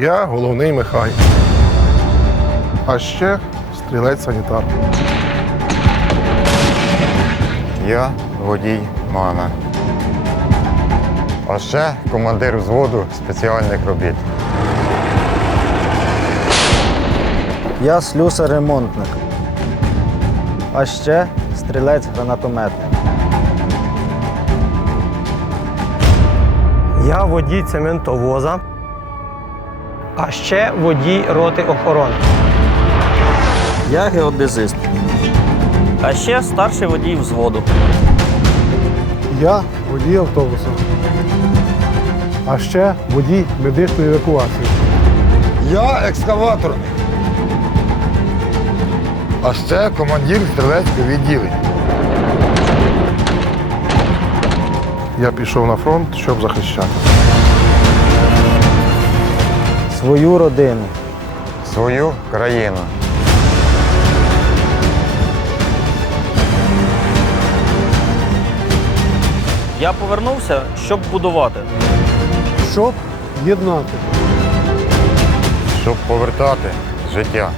Я головний мехай. А ще стрілець-санітар. Я водій мама. А ще командир взводу спеціальних робіт. Я слюсар-ремонтник. А ще стрілець-гранатометник. Я водій цементовоза, а ще водій роти охорони. Я геодезист. А ще старший водій взводу. Я водій автобуса. А ще водій медичної евакуації. Я екскаватор. А ще командир стрілецького відділення. Я пішов на фронт, щоб захищати. Свою родину. Свою країну. Я повернувся, щоб будувати. Щоб єднати. Щоб повертати життя.